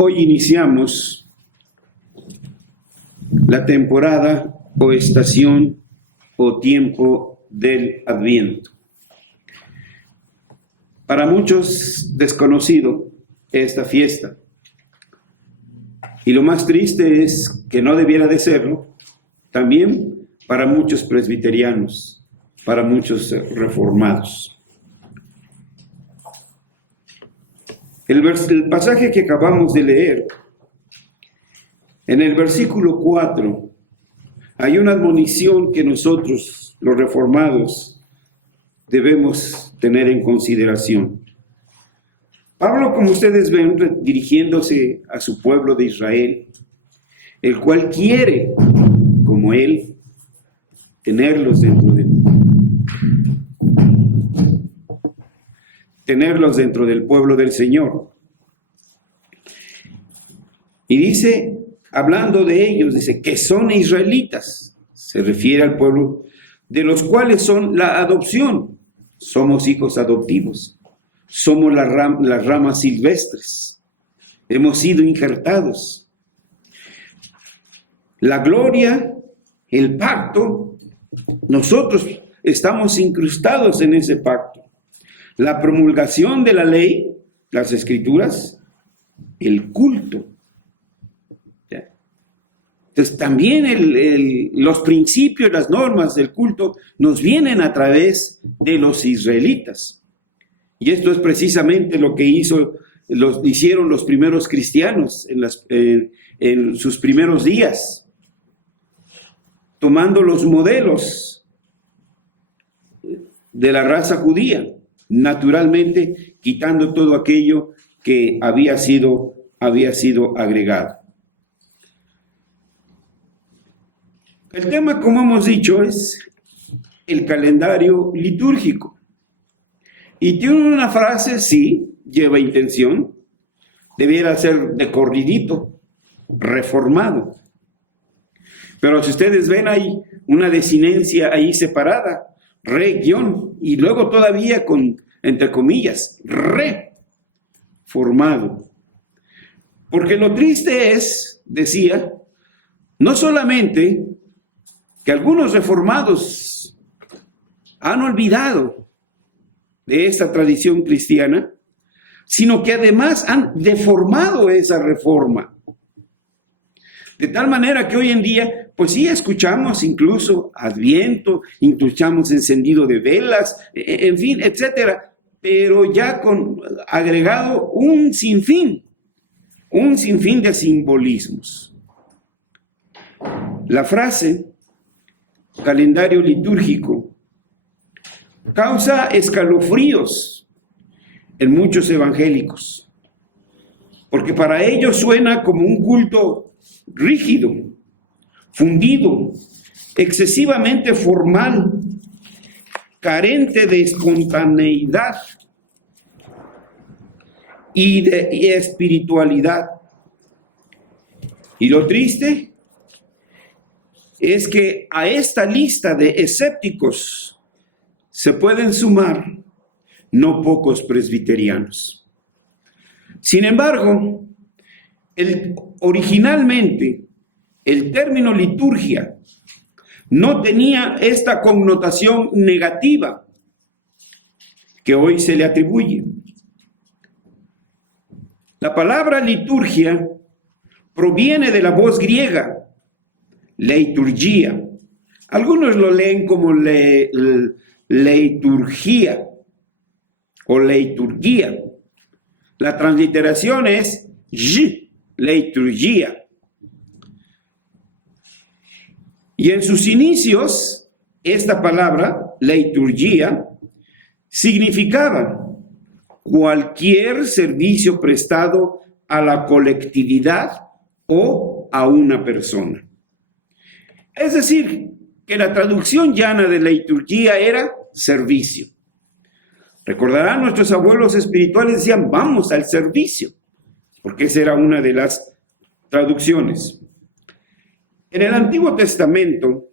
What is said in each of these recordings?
Hoy iniciamos la temporada o estación o tiempo del Adviento. Para muchos desconocido esta fiesta. Y lo más triste es que no debiera de serlo, también para muchos presbiterianos, para muchos reformados. El pasaje que acabamos de leer, en el versículo 4, hay una admonición que nosotros, los reformados, debemos tener en consideración. Pablo, como ustedes ven, dirigiéndose a su pueblo de Israel, el cual quiere, como él, tenerlos dentro del pueblo del Señor. Y dice, hablando de ellos, dice que son israelitas, se refiere al pueblo, de los cuales son la adopción, somos hijos adoptivos, somos las ramas silvestres, hemos sido injertados. La gloria, el pacto, nosotros estamos incrustados en ese pacto. La promulgación de la ley, las escrituras, el culto. Entonces también los principios, las normas del culto nos vienen a través de los israelitas. Y esto es precisamente lo que hicieron los primeros cristianos en sus primeros días, tomando los modelos de la raza judía, naturalmente quitando todo aquello que había sido agregado. El tema, como hemos dicho, es el calendario litúrgico. Y tiene una frase, sí, lleva intención, debiera ser de corridito, reformado. Pero si ustedes ven, hay una desinencia ahí separada, re-guión, y luego todavía con, entre comillas, reformado. Porque lo triste es, decía, no solamente que algunos reformados han olvidado de esta tradición cristiana, sino que además han deformado esa reforma. De tal manera que hoy en día, pues sí, escuchamos incluso Adviento, escuchamos encendido de velas, en fin, etcétera, pero ya con agregado un sinfín de simbolismos. La frase calendario litúrgico causa escalofríos en muchos evangélicos, porque para ellos suena como un culto rígido, fundido, excesivamente formal, carente de espontaneidad y de espiritualidad. Y lo triste es que a esta lista de escépticos se pueden sumar no pocos presbiterianos. Sin embargo, originalmente el término liturgia no tenía esta connotación negativa que hoy se le atribuye. La palabra liturgia proviene de la voz griega leiturgia. Algunos lo leen como leiturgia o leiturgia. La transliteración es leiturgia. Y en sus inicios, esta palabra, leiturgia, significaba cualquier servicio prestado a la colectividad o a una persona. Es decir, que la traducción llana de liturgia era servicio. Recordarán, nuestros abuelos espirituales decían, vamos al servicio, porque esa era una de las traducciones. En el Antiguo Testamento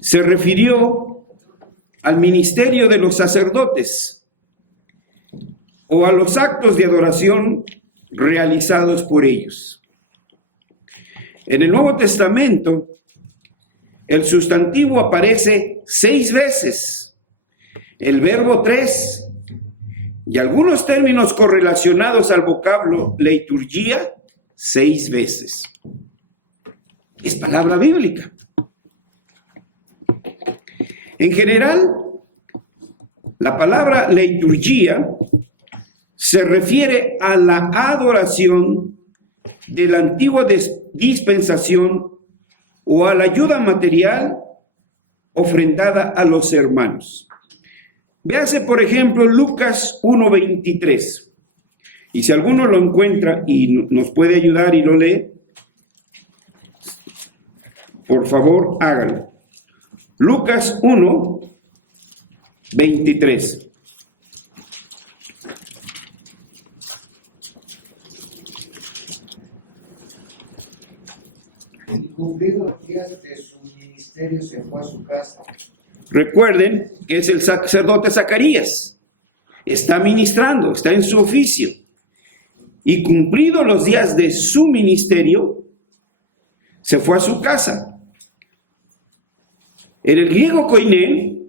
se refirió al ministerio de los sacerdotes o a los actos de adoración realizados por ellos. En el Nuevo Testamento, el sustantivo aparece 6 veces, el verbo 3, y algunos términos correlacionados al vocablo liturgia 6 veces. Es palabra bíblica. En general, la palabra liturgia se refiere a la adoración de la antigua dispensación o a la ayuda material ofrendada a los hermanos. Véase, por ejemplo, Lucas 1:23. Y si alguno lo encuentra y nos puede ayudar y lo lee, por favor, hágalo. Lucas 1:23. Cumplidos los días de su ministerio, se fue a su casa. Recuerden que es el sacerdote Zacarías. Está ministrando, está en su oficio. Y cumplidos los días de su ministerio, se fue a su casa. En el griego koiné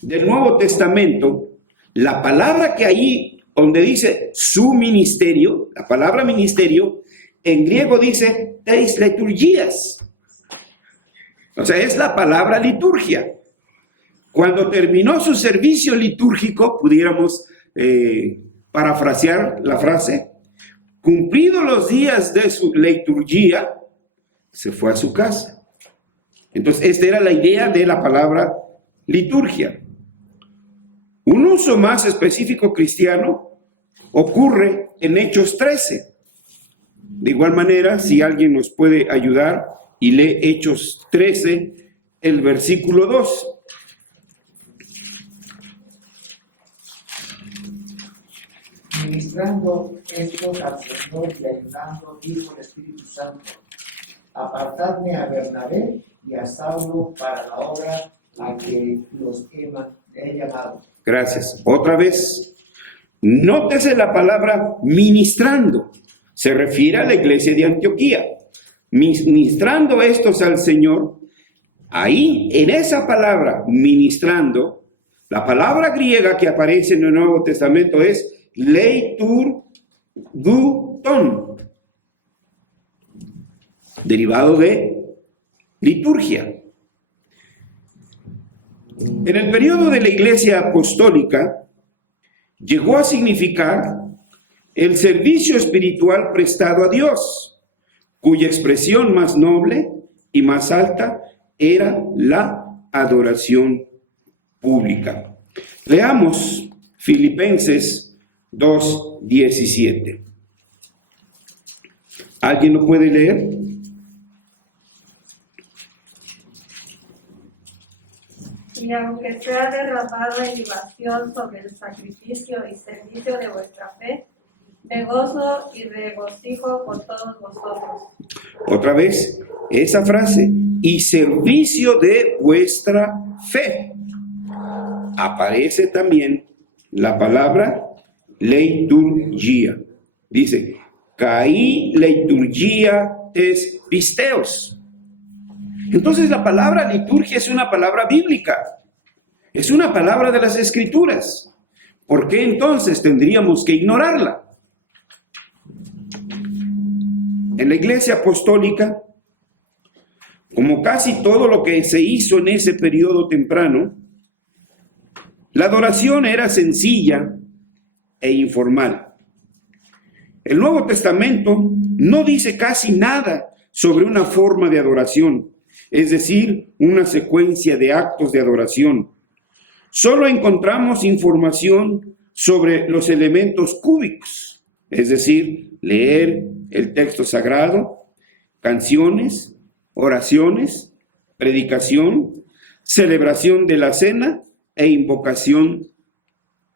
del Nuevo Testamento, la palabra que ahí donde dice su ministerio, la palabra ministerio, en griego dice teis liturgias. O sea, es la palabra liturgia. Cuando terminó su servicio litúrgico, pudiéramos parafrasear la frase, cumplidos los días de su liturgia, se fue a su casa. Entonces, esta era la idea de la palabra liturgia. Un uso más específico cristiano ocurre en Hechos 13. De igual manera, si alguien nos puede ayudar y lee Hechos 13, el versículo 2. Ministrando estos al Señor y ayudando, dijo el Espíritu Santo, apartadme a Bernabé y a Saulo para la obra a que los he llamado. Gracias. Otra vez, nótese la palabra ministrando. Se refiere a la iglesia de Antioquía. Ministrando estos al Señor, ahí en esa palabra ministrando, la palabra griega que aparece en el Nuevo Testamento es leiturguton, derivado de liturgia. En el periodo de la Iglesia Apostólica, llegó a significar el servicio espiritual prestado a Dios, cuya expresión más noble y más alta era la adoración pública. Leamos Filipenses 2:17. ¿Alguien lo puede leer? Y aunque sea derramado en libación sobre el sacrificio y servicio de vuestra fe, me gozo y regocijo con todos vosotros. Otra vez, esa frase, y servicio de vuestra fe. Aparece también la palabra liturgia. Dice, kai liturgia es pisteos. Entonces la palabra liturgia es una palabra bíblica. Es una palabra de las Escrituras. ¿Por qué entonces tendríamos que ignorarla? En la Iglesia Apostólica, como casi todo lo que se hizo en ese periodo temprano, la adoración era sencilla e informal. El Nuevo Testamento no dice casi nada sobre una forma de adoración, es decir, una secuencia de actos de adoración. Solo encontramos información sobre los elementos cúbicos, es decir, leer el texto sagrado, canciones, oraciones, predicación, celebración de la cena e invocación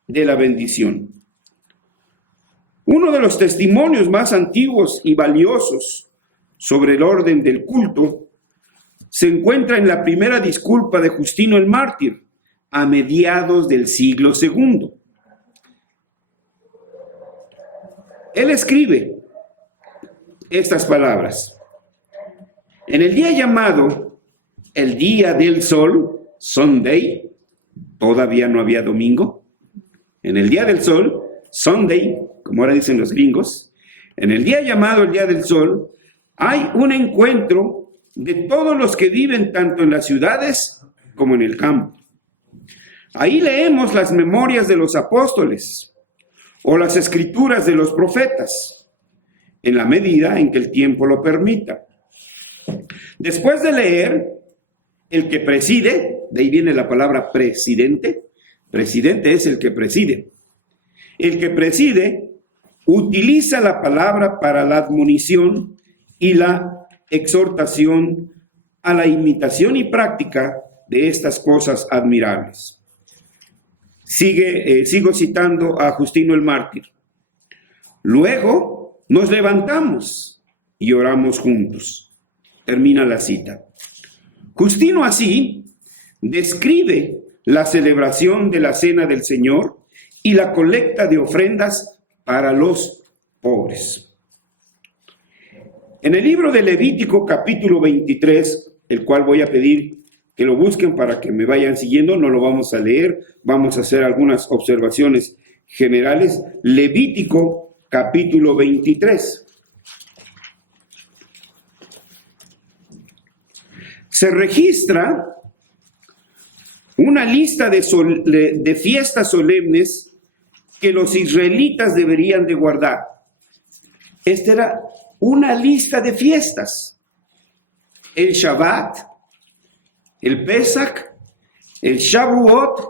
de la bendición. Uno de los testimonios más antiguos y valiosos sobre el orden del culto se encuentra en la primera disculpa de Justino el Mártir, a mediados del siglo II. él escribe estas palabras. En el día llamado el día del sol, Sunday, todavía no había domingo. En el día del sol, Sunday, como ahora dicen los gringos, en el día llamado el día del sol, hay un encuentro de todos los que viven tanto en las ciudades como en el campo. Ahí leemos las memorias de los apóstoles o las escrituras de los profetas, en la medida en que el tiempo lo permita. Después de leer, el que preside, de ahí viene la palabra presidente es el que preside. El que preside utiliza la palabra para la admonición y la exhortación a la imitación y práctica de estas cosas admirables. Sigo citando a Justino el Mártir. Luego nos levantamos y oramos juntos. Termina la cita. Justino así describe la celebración de la Cena del Señor y la colecta de ofrendas para los pobres. En el libro de Levítico, capítulo 23, el cual voy a pedir que lo busquen para que me vayan siguiendo, no lo vamos a leer, vamos a hacer algunas observaciones generales. Levítico, capítulo 23. Se registra una lista de fiestas solemnes que los israelitas deberían de guardar. Esta era una lista de fiestas. El Shabbat, el Pesach, el Shavuot,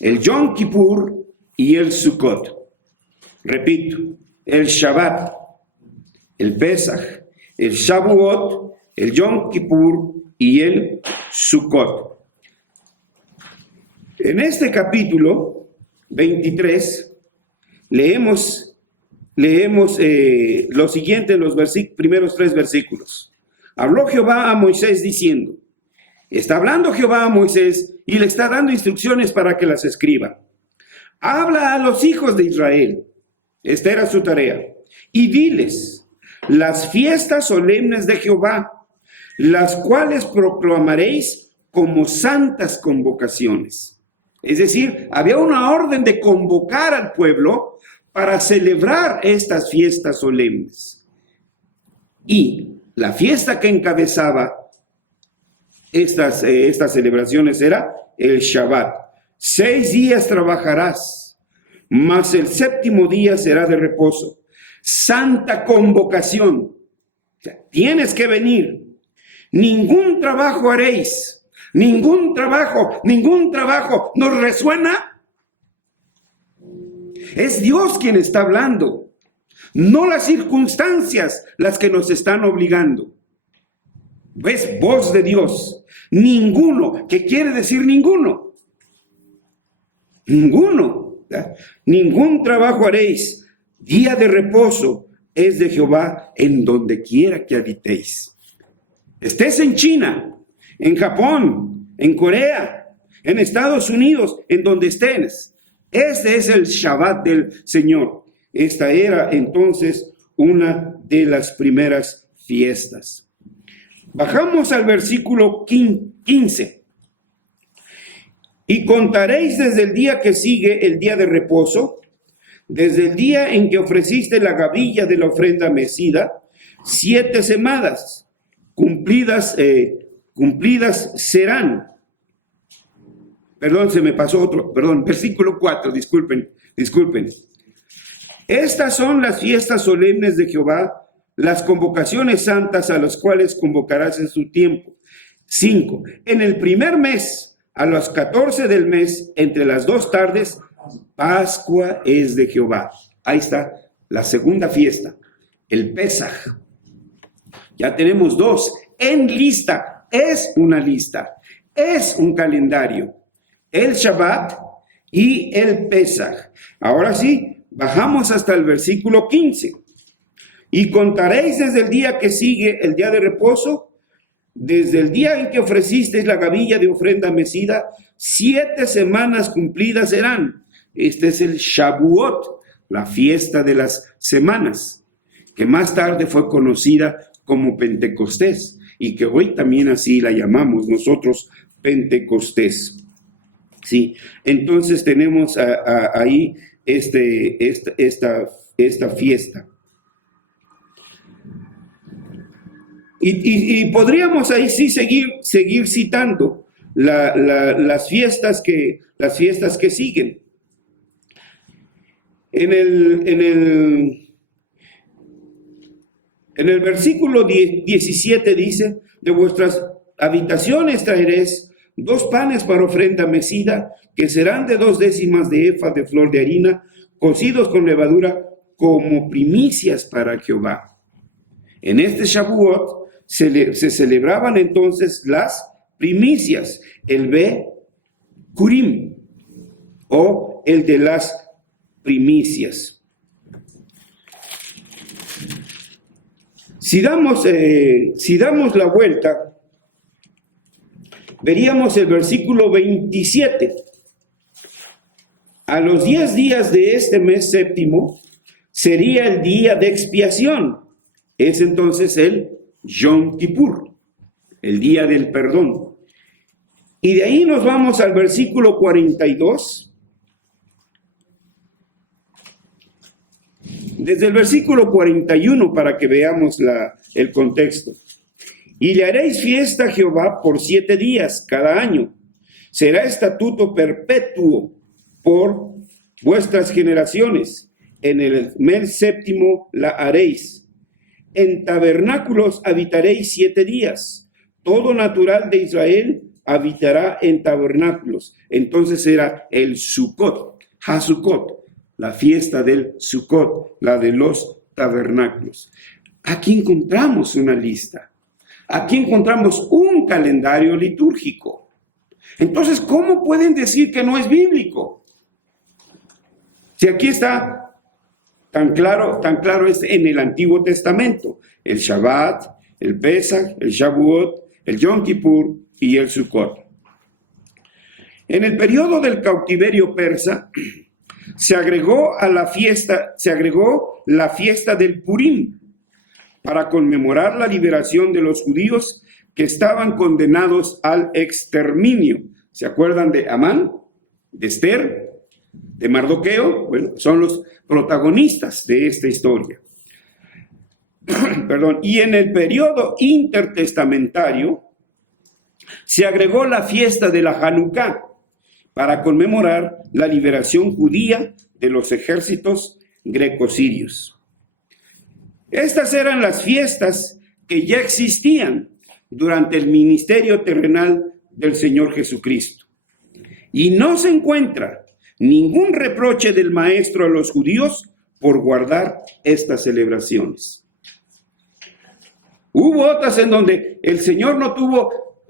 el Yom Kippur y el Sukkot. Repito, el Shabbat, el Pesach, el Shavuot, el Yom Kippur y el Sukkot. En este capítulo 23 leemos lo siguiente en los primeros 3 versículos. Habló Jehová a Moisés diciendo, está hablando Jehová a Moisés y le está dando instrucciones para que las escriba. Habla a los hijos de Israel, esta era su tarea, y diles, las fiestas solemnes de Jehová, las cuales proclamaréis como santas convocaciones. Es decir, había una orden de convocar al pueblo para celebrar estas fiestas solemnes. Y la fiesta que encabezaba estas celebraciones era el Shabbat. 6 días trabajarás, mas el 7º día será de reposo. Santa convocación. O sea, tienes que venir. Ningún trabajo haréis. Ningún trabajo. ¿Nos resuena? Es Dios quien está hablando, no las circunstancias las que nos están obligando. ¿Ves? Voz de Dios. Ninguno. ¿Qué quiere decir ninguno? Ninguno. ¿Verdad? Ningún trabajo haréis. Día de reposo es de Jehová en donde quiera que habitéis. Estés en China, en Japón, en Corea, en Estados Unidos, en donde estés. Este es el Shabbat del Señor. Esta era entonces una de las primeras fiestas. Bajamos al versículo 15. Y contaréis desde el día que sigue el día de reposo, desde el día en que ofreciste la gavilla de la ofrenda mecida, 7 semanas cumplidas serán. Perdón, se me pasó otro, versículo 4, disculpen. Estas son las fiestas solemnes de Jehová, las convocaciones santas a las cuales convocarás en su tiempo. 5. En el primer mes, a los 14 del mes, entre las 2 tardes, Pascua es de Jehová. Ahí está la segunda fiesta, el Pesaj. Ya tenemos 2 en lista. Es una lista, es un calendario. El Shabbat y el Pesaj. Ahora sí, bajamos hasta el versículo 15. Y contaréis desde el día que sigue el día de reposo, desde el día en que ofrecisteis la gavilla de ofrenda mecida, 7 semanas cumplidas serán. Este es el Shavuot la fiesta de las semanas, que más tarde fue conocida como Pentecostés y que hoy también así la llamamos nosotros Pentecostés. Sí, entonces tenemos ahí esta fiesta. Y podríamos ahí sí seguir citando las fiestas que siguen. En el versículo 17 dice: de vuestras habitaciones traeréis 2 panes para ofrenda mecida, que serán de 2 décimas de efa de flor de harina, cocidos con levadura, como primicias para Jehová. En este Shavuot se celebraban entonces las primicias, el Bekurim, o el de las primicias. Si damos la vuelta, veríamos el versículo 27. A los 10 días de este mes séptimo sería el día de expiación. Es entonces el Yom Kippur, el día del perdón. Y de ahí nos vamos al versículo 42. Desde el versículo 41 para que veamos el contexto. Y le haréis fiesta a Jehová por 7 días cada año. Será estatuto perpetuo por vuestras generaciones. En el mes séptimo la haréis. En tabernáculos habitaréis 7 días. Todo natural de Israel habitará en tabernáculos. Entonces será el Sukkot, Hasukot, la fiesta del Sukkot, la de los tabernáculos. Aquí encontramos una lista. Aquí encontramos un calendario litúrgico. Entonces, ¿cómo pueden decir que no es bíblico? Si aquí está tan claro es en el Antiguo Testamento, el Shabbat, el Pesach, el Shavuot, el Yom Kippur y el Sukkot. En el periodo del cautiverio persa, se agregó la fiesta del Purim, para conmemorar la liberación de los judíos que estaban condenados al exterminio. ¿Se acuerdan de Amán, de Esther, de Mardoqueo? Bueno, son los protagonistas de esta historia. Perdón. Y en el periodo intertestamentario se agregó la fiesta de la Hanukkah para conmemorar la liberación judía de los ejércitos greco-sirios. Estas eran las fiestas que ya existían durante el ministerio terrenal del Señor Jesucristo. Y no se encuentra ningún reproche del Maestro a los judíos por guardar estas celebraciones. Hubo otras en donde el Señor no tuvo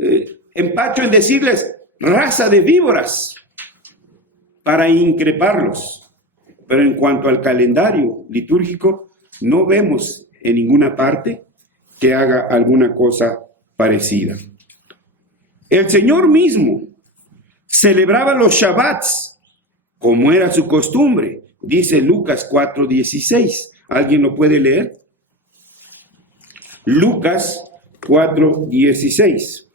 empacho en decirles raza de víboras para increparlos. Pero en cuanto al calendario litúrgico, no vemos en ninguna parte que haga alguna cosa parecida. El Señor mismo celebraba los Shabbats como era su costumbre, dice Lucas 4:16. ¿Alguien lo puede leer? Lucas 4:16.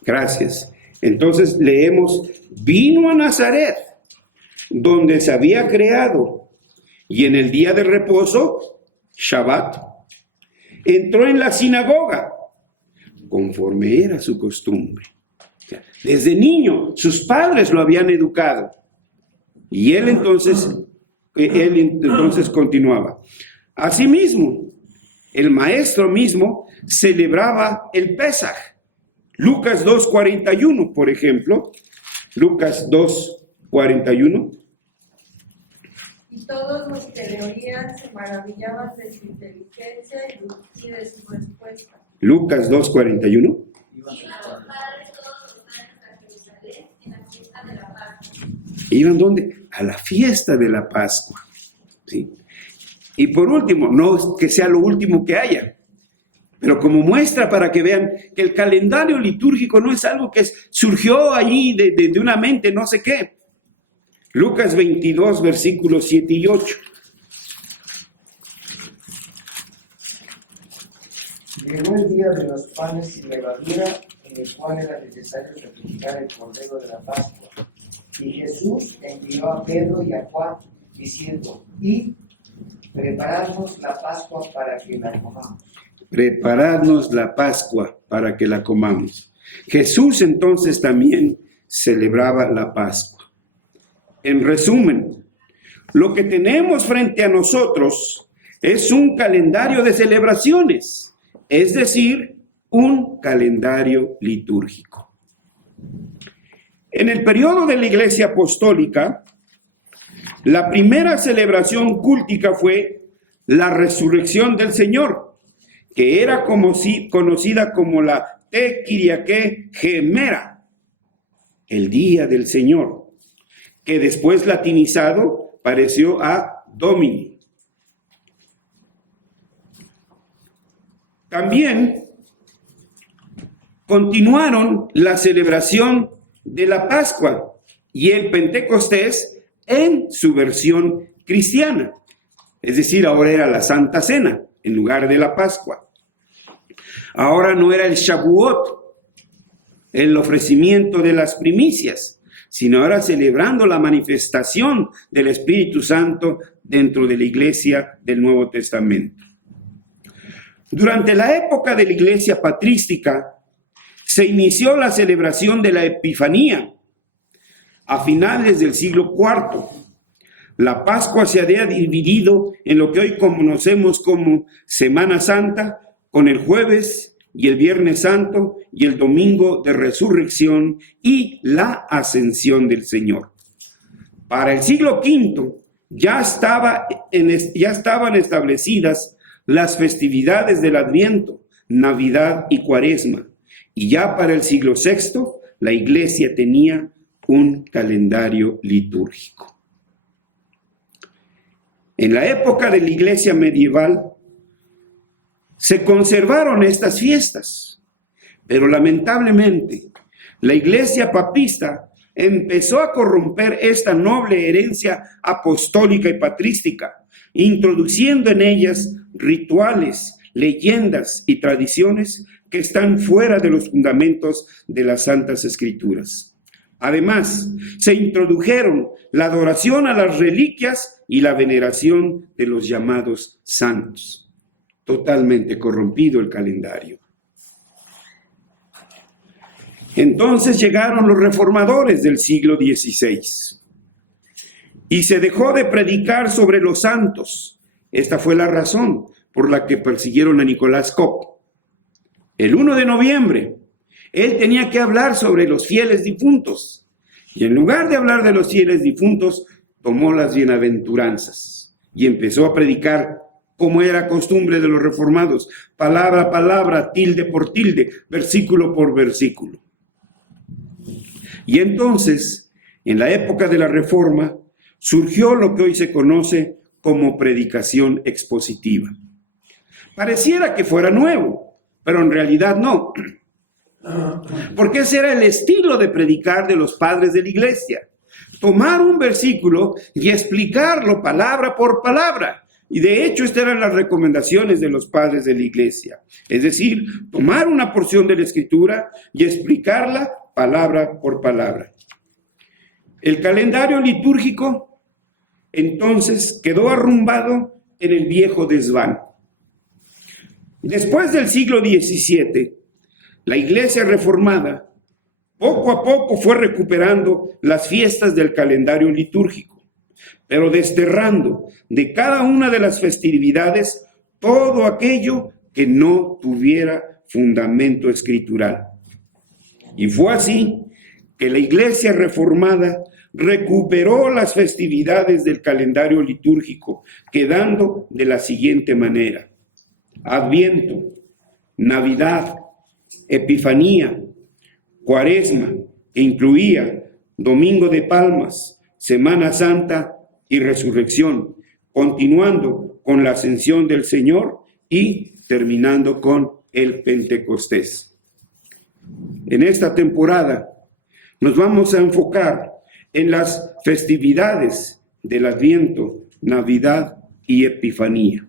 Gracias. Entonces leemos: vino a Nazaret, donde se había creado, y en el día de reposo, Shabbat, entró en la sinagoga, conforme era su costumbre. Desde niño, sus padres lo habían educado. Y él entonces continuaba. Asimismo, el maestro mismo celebraba el Pesaj. Lucas 2:41, por ejemplo. Lucas 2:41. Y todos los que le oían se maravillaban de su inteligencia y de su respuesta. Lucas 2:41. Iban los padres todos los años a Jerusalén en la fiesta de la Pascua. ¿Iban dónde? A la fiesta de la Pascua. ¿sí? Y por último, no que sea lo último que haya, pero como muestra para que vean que el calendario litúrgico no es algo que surgió allí de una mente, no sé qué. Lucas 22, versículos 7 y 8. Llegó el día de los panes sin levadura, en el cual era necesario sacrificar el cordero de la Pascua. Y Jesús envió a Pedro y a Juan, diciendo: y preparadnos la Pascua para que la comamos. Preparadnos la Pascua para que la comamos. Jesús entonces también celebraba la Pascua. En resumen, lo que tenemos frente a nosotros es un calendario de celebraciones, es decir, un calendario litúrgico. En el periodo de la Iglesia Apostólica, la primera celebración cúltica fue la resurrección del Señor, que era conocida como la Te Kyriake Gemera, el día del Señor, que después latinizado pareció a Domini. También continuaron la celebración de la Pascua y el Pentecostés en su versión cristiana. Es decir, ahora era la Santa Cena en lugar de la Pascua. Ahora no era el Shavuot, el ofrecimiento de las primicias, sino ahora celebrando la manifestación del Espíritu Santo dentro de la iglesia del Nuevo Testamento. Durante la época de la iglesia patrística, se inició la celebración de la Epifanía a finales del siglo IV. La Pascua se había dividido en lo que hoy conocemos como Semana Santa, con el jueves y el viernes santo y el domingo de resurrección y la ascensión del Señor. Para el siglo V ya estaban establecidas las festividades del Adviento, Navidad y Cuaresma. Y ya para el siglo VI la iglesia tenía un calendario litúrgico. En la época de la iglesia medieval se conservaron estas fiestas, pero lamentablemente la iglesia papista empezó a corromper esta noble herencia apostólica y patrística, introduciendo en ellas rituales, leyendas y tradiciones que están fuera de los fundamentos de las Santas Escrituras. Además, se introdujeron la adoración a las reliquias y la veneración de los llamados santos. Totalmente corrompido el calendario. Entonces llegaron los reformadores del siglo XVI y se dejó de predicar sobre los santos. Esta fue la razón por la que persiguieron a Nicolás Cop. El 1 de noviembre, él tenía que hablar sobre los fieles difuntos y en lugar de hablar de los fieles difuntos, tomó las bienaventuranzas y empezó a predicar como era costumbre de los reformados, palabra a palabra, tilde por tilde, versículo por versículo. Y entonces, en la época de la Reforma, surgió lo que hoy se conoce como predicación expositiva. Pareciera que fuera nuevo, pero en realidad no. Porque ese era el estilo de predicar de los padres de la iglesia. Tomar un versículo y explicarlo palabra por palabra. Y de hecho, estas eran las recomendaciones de los padres de la iglesia. Es decir, tomar una porción de la Escritura y explicarla palabra por palabra. El calendario litúrgico, entonces, quedó arrumbado en el viejo desván. Después del siglo XVII, la iglesia reformada poco a poco fue recuperando las fiestas del calendario litúrgico, pero desterrando de cada una de las festividades todo aquello que no tuviera fundamento escritural. Y fue así que la iglesia reformada recuperó las festividades del calendario litúrgico, quedando de la siguiente manera: Adviento, Navidad, Epifanía, Cuaresma, que incluía Domingo de Palmas, Semana Santa y Resurrección, continuando con la ascensión del Señor y terminando con el Pentecostés. En esta temporada nos vamos a enfocar en las festividades del Adviento, Navidad y Epifanía.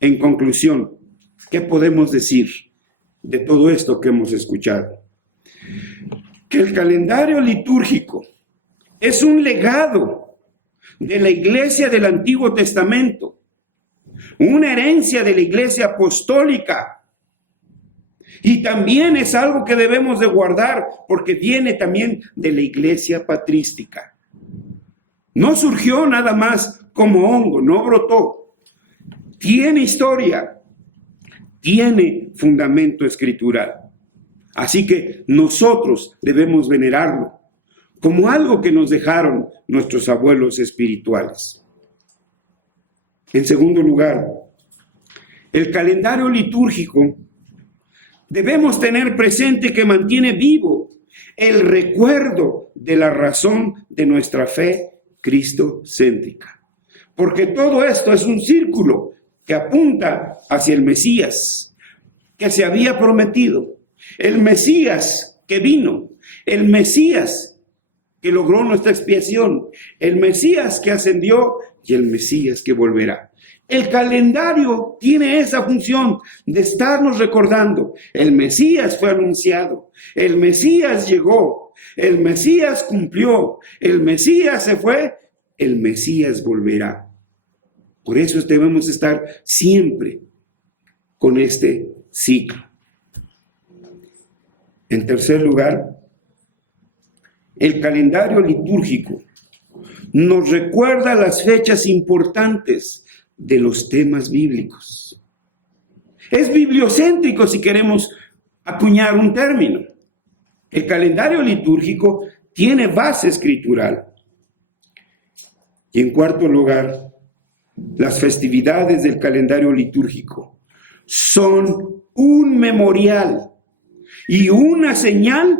En conclusión, ¿qué podemos decir de todo esto que hemos escuchado? Que el calendario litúrgico es un legado de la Iglesia del Antiguo Testamento, una herencia de la Iglesia apostólica, y también es algo que debemos de guardar porque viene también de la Iglesia patrística. No surgió nada más como hongo, no brotó. Tiene historia, tiene fundamento escritural. Así que nosotros debemos venerarlo como algo que nos dejaron nuestros abuelos espirituales. En segundo lugar, el calendario litúrgico debemos tener presente que mantiene vivo el recuerdo de la razón de nuestra fe cristocéntrica. Porque todo esto es un círculo que apunta hacia el Mesías que se había prometido, el Mesías que vino, el Mesías que logró nuestra expiación, el Mesías que ascendió y el Mesías que volverá. El calendario tiene esa función de estarnos recordando. El Mesías fue anunciado, el Mesías llegó, el Mesías cumplió, el Mesías se fue, el Mesías volverá. Por eso debemos estar siempre con este ciclo. En tercer lugar, el calendario litúrgico nos recuerda las fechas importantes de los temas bíblicos. Es bibliocéntrico si queremos acuñar un término. El calendario litúrgico tiene base escritural. Y en cuarto lugar, las festividades del calendario litúrgico son un memorial y una señal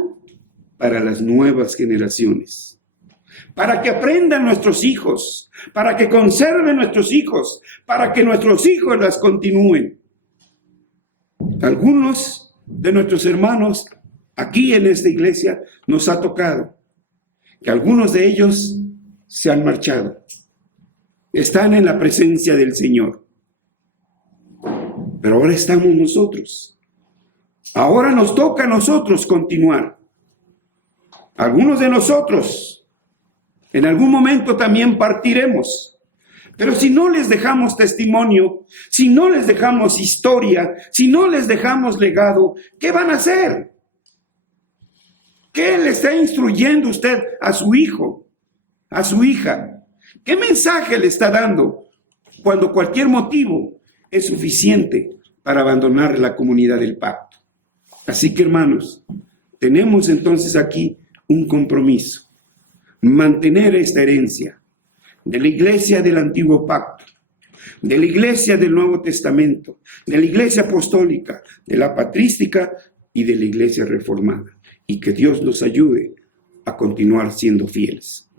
para las nuevas generaciones, para que aprendan nuestros hijos, para que conserven nuestros hijos, para que nuestros hijos las continúen. Algunos de nuestros hermanos aquí en esta iglesia nos ha tocado que algunos de ellos se han marchado, están en la presencia del Señor. Pero ahora estamos nosotros. Ahora nos toca a nosotros continuar. Algunos de nosotros en algún momento también partiremos. Pero si no les dejamos testimonio, si no les dejamos historia, si no les dejamos legado, ¿qué van a hacer? ¿Qué le está instruyendo usted a su hijo, a su hija? ¿Qué mensaje le está dando cuando cualquier motivo es suficiente para abandonar la comunidad del pacto? Así que, hermanos, tenemos entonces aquí un compromiso: mantener esta herencia de la iglesia del antiguo pacto, de la iglesia del Nuevo Testamento, de la iglesia apostólica, de la patrística y de la iglesia reformada. Y que Dios nos ayude a continuar siendo fieles.